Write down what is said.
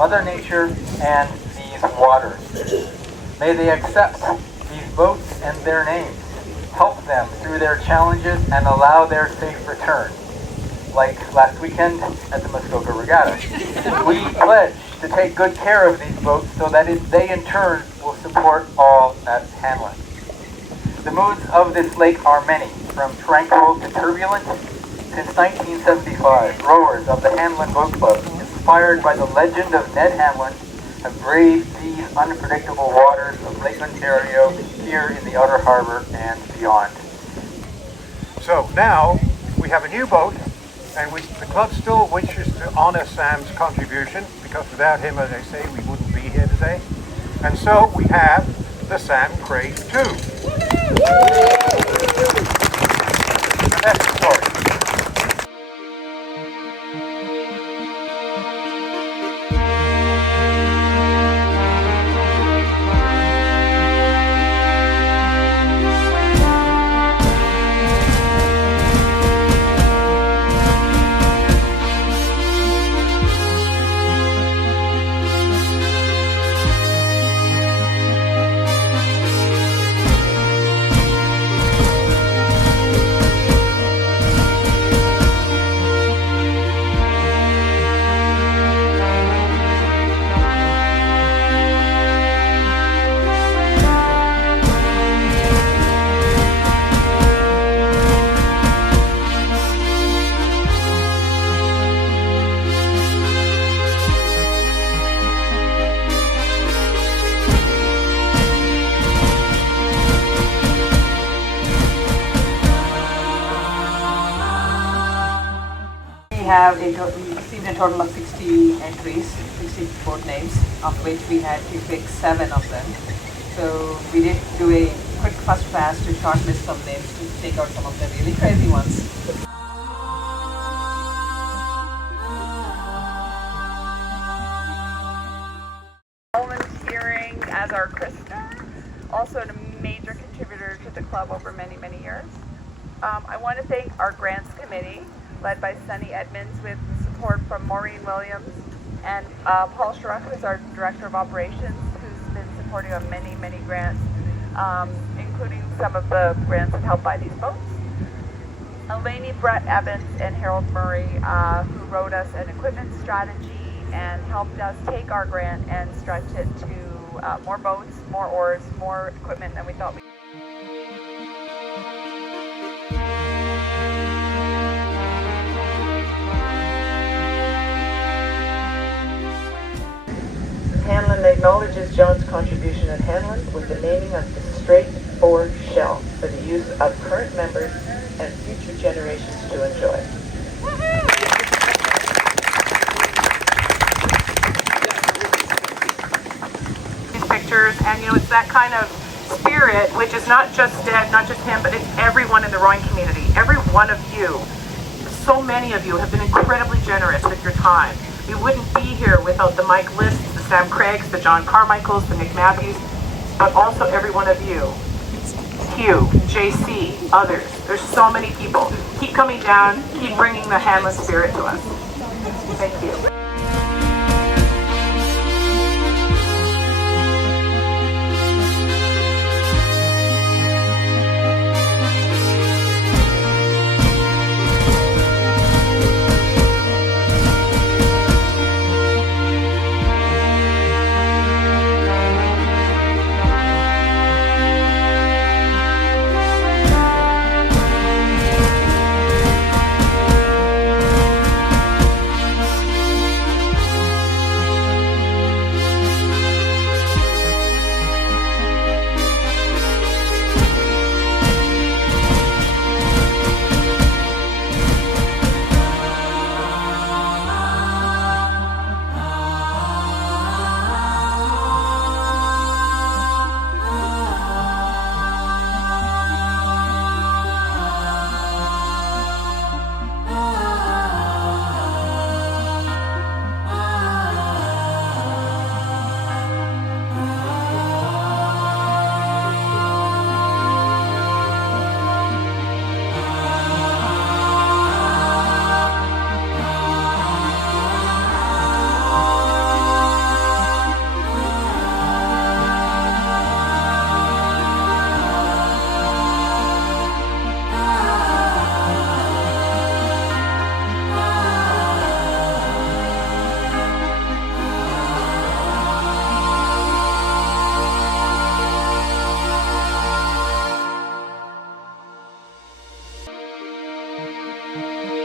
Mother Nature and these waters. May they accept these boats and their names, help them through their challenges, and allow their safe return. Like last weekend at the Muskoka Regatta. We pledge to take good care of these boats so that they in turn will support all at Hanlan. The moods of this lake are many, from tranquil to turbulent. Since 1975, rowers of the Hanlan Boat Club, inspired by the legend of Ned Hanlan, have braved these unpredictable waters of Lake Ontario here in the Outer Harbour and beyond. So now we have a new boat, and the club still wishes to honour Sam's contribution, because without him, as I say, we wouldn't be here today. And so we have the Sam Craig 2. That's the story. We received a total of 60 entries, 60 boat names, of which we had to pick 7 of them. So we did do a quick first pass to shortlist some names to take out some of the really crazy ones. Volunteering as our Christener, also a major contributor to the club over many, many years. I want to thank our grants committee, led by Sunny Edmonds, with support from Maureen Williams and Paul Schruck, who's our Director of Operations, who's been supporting on many, many grants, including some of the grants that help buy these boats. Elaney, Brett Evans, and Harold Murray, who wrote us an equipment strategy and helped us take our grant and stretch it to more boats, more oars, more equipment than we thought we could. Hanlan acknowledges John's contribution at Hanlan with the naming of the straight bore shell for the use of current members and future generations to enjoy. These pictures, and it's that kind of spirit, which is not just Ed, not just him, but it's everyone in the rowing community. Every one of you, so many of you, have been incredibly generous with your time. We wouldn't be here without the Mike Lists, the Sam Craigs, the John Carmichaels, the Nick Matthews, but also every one of you. Hugh, JC, others. There's so many people. Keep coming down, keep bringing the Hanlan spirit to us. Thank you. you.